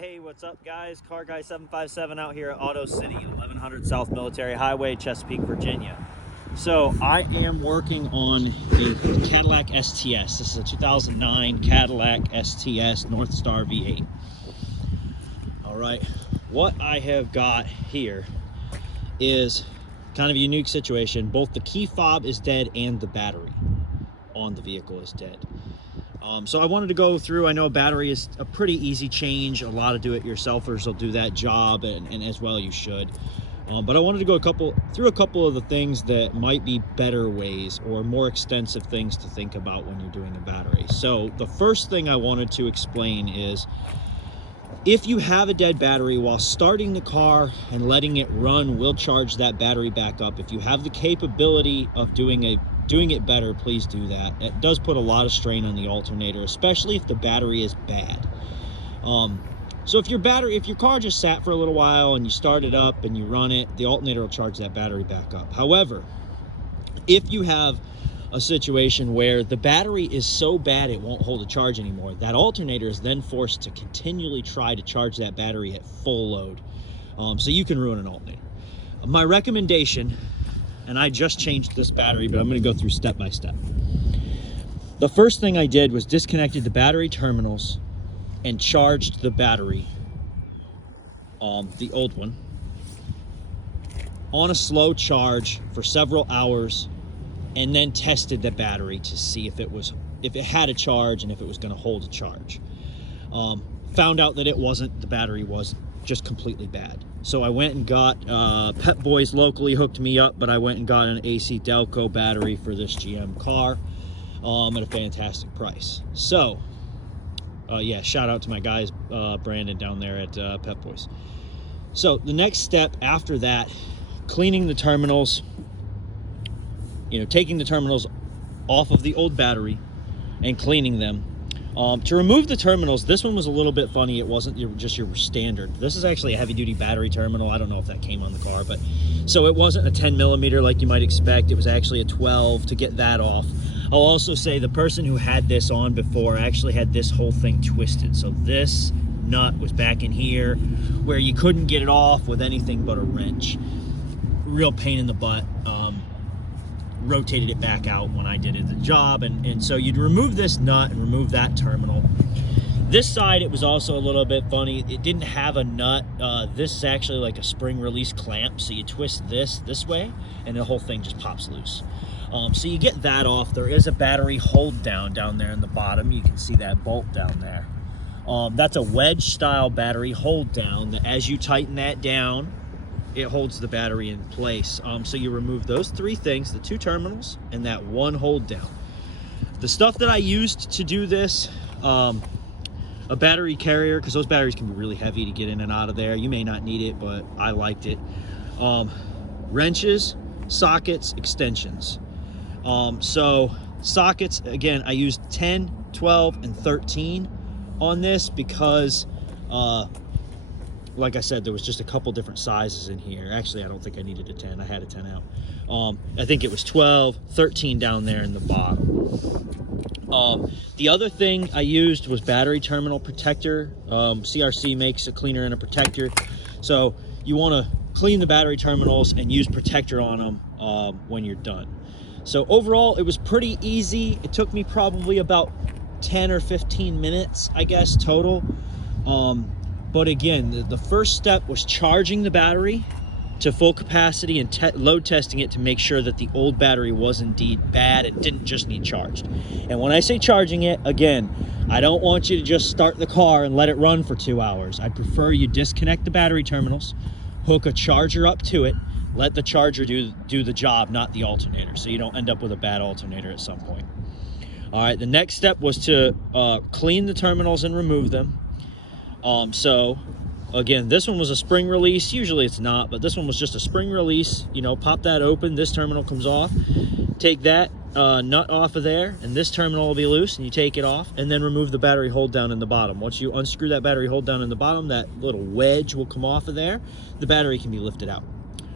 Hey, what's up guys? Car Guy 757 out here at Auto City, 1100 South Military Highway, Chesapeake, Virginia. So I am working on a Cadillac STS. This is a 2009 Cadillac STS North Star V8. All right, what I have got here is kind of a unique situation. Both the key fob is dead and the battery on the vehicle is dead. So I wanted to go through, I know a battery is a pretty easy change. A lot of do-it-yourselfers will do that job, and as well you should. But I wanted to go through a couple of the things that might be better ways or more extensive things to think about when you're doing a battery. So the first thing I wanted to explain is, if you have a dead battery, while starting the car and letting it run will charge that battery back up. If you have the capability of doing it better, please do that. It does put a lot of strain on the alternator, especially if the battery is bad. So if your car just sat for a little while and you start it up and you run it, the alternator will charge that battery back up. However, if you have a situation where the battery is so bad it won't hold a charge anymore, that alternator is then forced to continually try to charge that battery at full load. So you can ruin an alternator. My recommendation, and I just changed this battery, but I'm going to go through step by step. The first thing I did was disconnected the battery terminals and charged the battery, the old one, on a slow charge for several hours, and then tested the battery to see if it had a charge and if it was going to hold a charge. Found out that it wasn't. The battery was just completely bad. So I went and got, Pep Boys locally hooked me up, but I went and got an AC Delco battery for this GM car at a fantastic price. So yeah, shout out to my guys, Brandon down there at Pep Boys. So the next step after that, cleaning the terminals, taking the terminals off of the old battery and cleaning them. To remove the terminals, this one was a little bit funny. It wasn't just your standard. This is actually a heavy-duty battery terminal. I don't know if that came on the car, but so it wasn't a 10 millimeter like you might expect. It was actually a 12 to get that off. I'll also say the person who had this on before actually had this whole thing twisted. So this nut was back in here where you couldn't get it off with anything but a wrench. Real pain in the butt. Rotated it back out when I did the job, and so you'd remove this nut and remove that terminal. This side, it was also a little bit funny. It didn't have a nut. This is actually like a spring release clamp, so you twist this way and the whole thing just pops loose. So you get that off. There is a battery hold down there in the bottom. You can see that bolt down there. That's a wedge style battery hold down that as you tighten that down, it holds the battery in place. So you remove those three things, the two terminals and that one hold down. The stuff that I used to do this, a battery carrier, because those batteries can be really heavy to get in and out of there. You may not need it, but I liked it. Wrenches, sockets, extensions. So sockets, again, I used 10, 12, and 13 on this because like I said, there was just a couple different sizes in here. Actually, I don't think I needed a 10. I had a 10 out. I think it was 12, 13 down there in the bottom. The other thing I used was battery terminal protector. CRC makes a cleaner and a protector. So you want to clean the battery terminals and use protector on them when you're done. So overall, it was pretty easy. It took me probably about 10 or 15 minutes, I guess, total. But again, the first step was charging the battery to full capacity and load testing it to make sure that the old battery was indeed bad and didn't just need charged. And when I say charging it, again, I don't want you to just start the car and let it run for 2 hours. I prefer you disconnect the battery terminals, hook a charger up to it, let the charger do the job, not the alternator, so you don't end up with a bad alternator at some point. All right, the next step was to clean the terminals and remove them. So again, this one was a spring release. Usually it's not, but this one was just a spring release. Pop that open, this terminal comes off, take that nut off of there, and this terminal will be loose, and you take it off, and then remove the battery hold down in the bottom. Once you unscrew that battery hold down in the bottom, that little wedge will come off of there. The battery can be lifted out.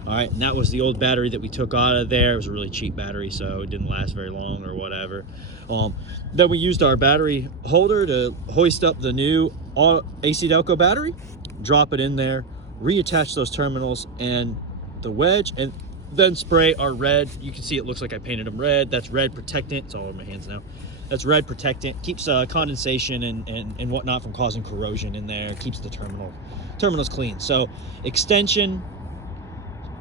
All right, and that was the old battery that we took out of there. It was a really cheap battery, so it didn't last very long or whatever. Then we used our battery holder to hoist up the new AC Delco battery, drop it in there, reattach those terminals and the wedge, and then spray our red. You can see it looks like I painted them red. That's red protectant. It's all over my hands now. That's red protectant. Keeps condensation and whatnot from causing corrosion in there. Keeps the terminals clean. So extension,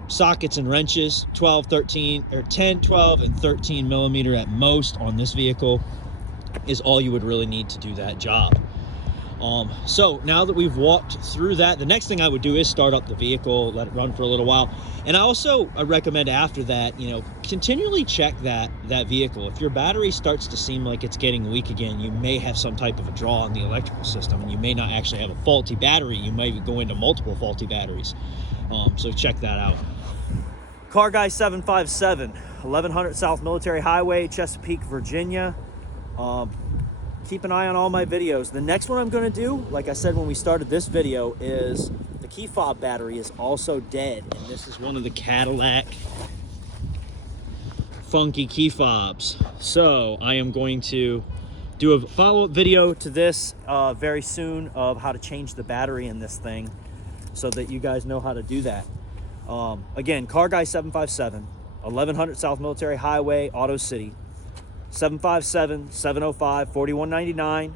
sockets and wrenches, 12, 13, or 10, 12, and 13 millimeter at most on this vehicle is all you would really need to do that job. So now that we've walked through that, the next thing I would do is start up the vehicle, let it run for a little while. And I recommend after that, you know, continually check that vehicle. If your battery starts to seem like it's getting weak again, you may have some type of a draw on the electrical system, and you may not actually have a faulty battery. You may go into multiple faulty batteries. So check that out. Car Guy 757, 1100 South Military Highway, Chesapeake, Virginia. Keep an eye on all my videos. The next one I'm going to do, like I said when we started this video, is the key fob battery is also dead. And this is one of the Cadillac funky key fobs. So I am going to do a follow-up video to this very soon of how to change the battery in this thing so that you guys know how to do that. Again, Car Guy 757, 1100 South Military Highway, Auto City. 757-705-4199.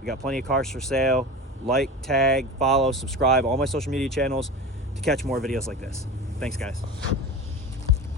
We got plenty of cars for sale. Like, tag, follow, subscribe, all my social media channels to catch more videos like this. Thanks, guys.